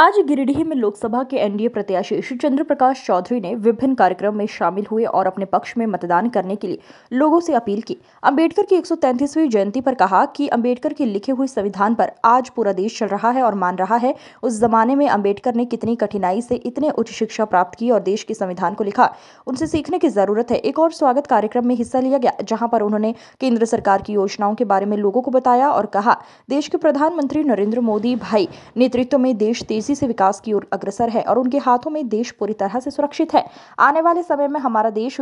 आज गिरिडीह में लोकसभा के एनडीए प्रत्याशी श्री चंद्र प्रकाश चौधरी ने विभिन्न कार्यक्रम में शामिल हुए और अपने पक्ष में मतदान करने के लिए लोगों से अपील की। अंबेडकर की 133वीं जयंती पर कहा कि अंबेडकर के लिखे हुए संविधान पर आज पूरा देश चल रहा है और मान रहा है। उस जमाने में अंबेडकर ने कितनी कठिनाई से इतने उच्च शिक्षा प्राप्त की और देश के संविधान को लिखा, उनसे सीखने की जरूरत है। एक और स्वागत कार्यक्रम में हिस्सा लिया गया, जहाँ पर उन्होंने केंद्र सरकार की योजनाओं के बारे में लोगों को बताया और कहा, देश के प्रधानमंत्री नरेंद्र मोदी भाई नेतृत्व में देश तेजी से विकास की ओर अग्रसर है और उनके हाथों में देश पूरी तरह से सुरक्षित है। आने वाले समय में हमारा देश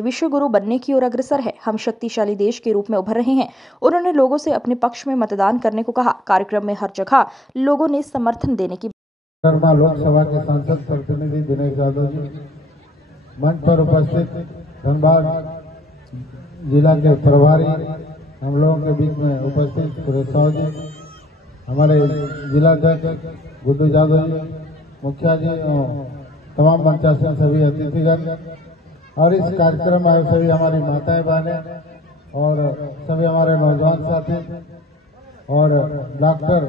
विश्व गुरु बनने की ओर अग्रसर है। हम शक्तिशाली देश के रूप में उभर रहे हैं। उन्होंने लोगों से अपने पक्ष में मतदान करने को कहा। कार्यक्रम में हर जगह लोगों ने समर्थन देने की। लोकसभा के सांसद प्रतिनिधि दिनेश यादव जी, मंच पर उपस्थित धनबाद जिला के प्रभारी हम लोगों के बीच में उपस्थित सुरेश साहू जी, हमारे जिला अध्यक्ष गुड्डू यादव जी, मुखिया जी, तमाम मंचासन सभी अतिथिगण और इस कार्यक्रम में आए सभी हमारी माताएं बहनें और सभी हमारे नौजवान साथी और डॉक्टर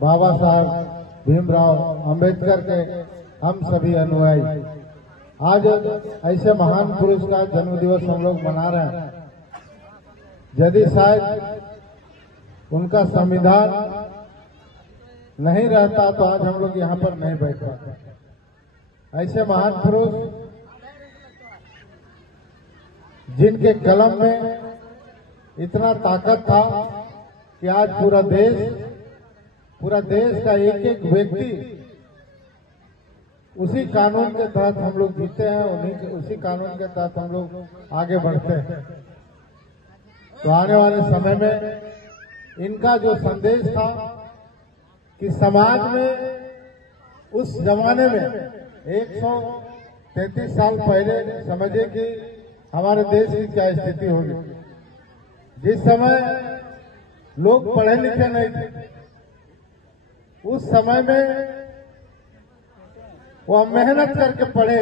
बाबा साहब भीमराव अंबेडकर के हम सभी अनुयायी, आज ऐसे महान पुरुष का जन्म दिवस हम लोग मना रहे हैं। यदि शायद उनका संविधान नहीं रहता तो आज हम लोग यहाँ पर नहीं बैठ पाते। ऐसे महान पुरुष जिनके कलम में इतना ताकत था कि आज पूरा देश का एक एक व्यक्ति उसी कानून के तहत हम लोग जीते हैं, उसी कानून के तहत हम लोग आगे बढ़ते हैं। तो आने वाले समय में इनका जो संदेश था कि समाज में उस जमाने में 133 साल पहले समझे कि हमारे देश की क्या स्थिति होगी। जिस समय लोग पढ़े लिखे नहीं थे, उस समय में वो मेहनत करके पढ़े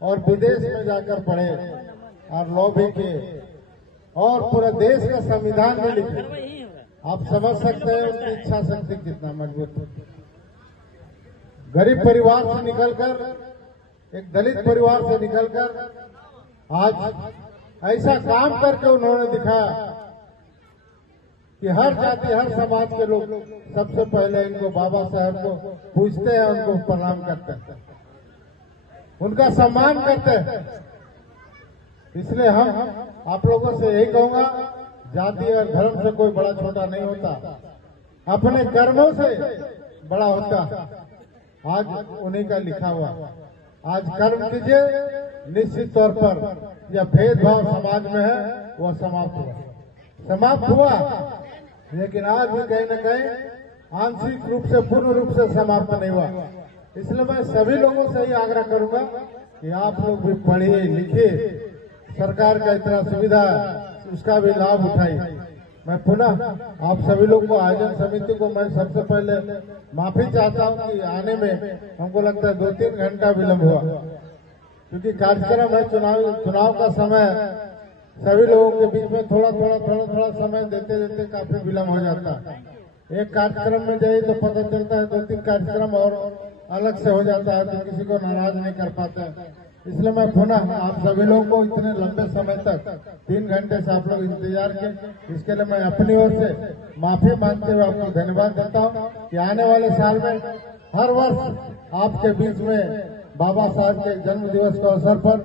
और विदेश में जाकर पढ़े और लॉ भी किए और पूरा देश का संविधान भी लिखे। आप समझ सकते हैं उनकी इच्छा शक्ति कितना मजबूत है। गरीब परिवार से निकलकर, एक दलित परिवार से निकलकर आज ऐसा काम करके उन्होंने दिखाया कि हर जाति हर समाज के लोग सबसे पहले इनको बाबा साहब को पूजते हैं, उनको प्रणाम करते हैं, उनका सम्मान करते हैं। इसलिए हम आप लोगों से यही कहूंगा, जाति और धर्म से कोई बड़ा छोटा नहीं होता, अपने कर्मों से बड़ा होता। आज उन्हीं का लिखा हुआ, आज कर्म कीजिए, निश्चित तौर पर यह भेदभाव समाज में है वह समाप्त हुआ, लेकिन आज भी कहीं न कहीं आंशिक रूप से पूर्ण रूप से समाप्त नहीं हुआ। इसलिए मैं सभी लोगों से ही आग्रह करूंगा कि आप लोग भी पढ़िए लिखिए, सरकार का इतना सुविधा है उसका भी लाभ उठाइए। मैं पुनः आप सभी लोग को, आयोजन समिति को मैं सबसे पहले माफी चाहता हूं कि आने में हमको लगता है 2-3 घंटा विलम्ब हुआ, क्योंकि कार्यक्रम है, चुनाव का समय है। सभी लोगों के बीच में थोड़ा समय देते काफी विलम्ब हो जाता है। एक कार्यक्रम में जाइए तो पता चलता है 2-3 कार्यक्रम और अलग से हो जाता है, तो किसी को नाराज नहीं कर पाते हैं। इसलिए मैं पुनः आप सभी लोगों को इतने लंबे समय तक 3 घंटे से आप लोग इंतजार किए, इसके लिए मैं अपनी ओर से माफी मांगते हुए आपको धन्यवाद देता हूँ कि आने वाले साल में हर वर्ष आपके बीच में बाबा साहब के जन्म दिवस के अवसर पर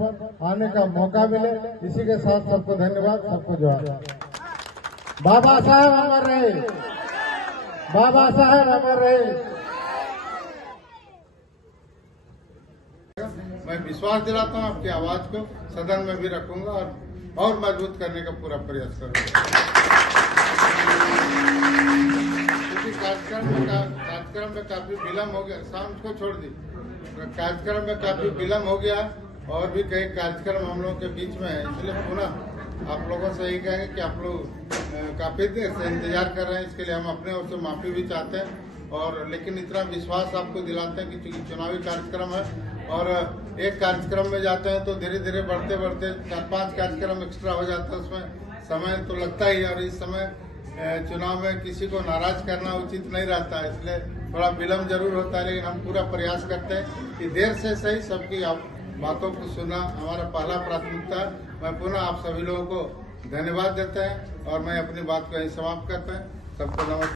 आने का मौका मिले। इसी के साथ सबको धन्यवाद, सबको जोहार। बाबा साहब अमर रहे, बाबा साहब अमर रहे। मैं विश्वास दिलाता हूँ आपकी आवाज को सदन में भी रखूंगा और मजबूत करने का पूरा प्रयास करूंगा। कार्यक्रम में काफी विलम्ब हो गया, शाम को छोड़ दी, कार्यक्रम में काफी विलम्ब हो गया और भी कई कार्यक्रम हम लोगों के बीच में है। इसलिए पुनः आप लोगों से यही कहेंगे कि आप लोग काफी देर से इंतजार कर रहे हैं, इसके लिए हम अपने ओर से माफी भी चाहते हैं। और लेकिन इतना विश्वास आपको दिलाते हैं कि चुनावी कार्यक्रम है और एक कार्यक्रम में जाते हैं तो धीरे धीरे बढ़ते 4-5 कार्यक्रम एक्स्ट्रा हो जाता है, उसमें समय तो लगता ही है। और इस समय चुनाव में किसी को नाराज करना उचित नहीं रहता है, इसलिए थोड़ा विलम्ब जरूर होता है, लेकिन हम पूरा प्रयास करते हैं कि देर से सही सबकी बातों को सुनना हमारा पहला प्राथमिकता है। मैं पुनः आप सभी लोगों को धन्यवाद देता है और मैं अपनी बात को यहीं समाप्त करता हूँ। सबको नमस्कार।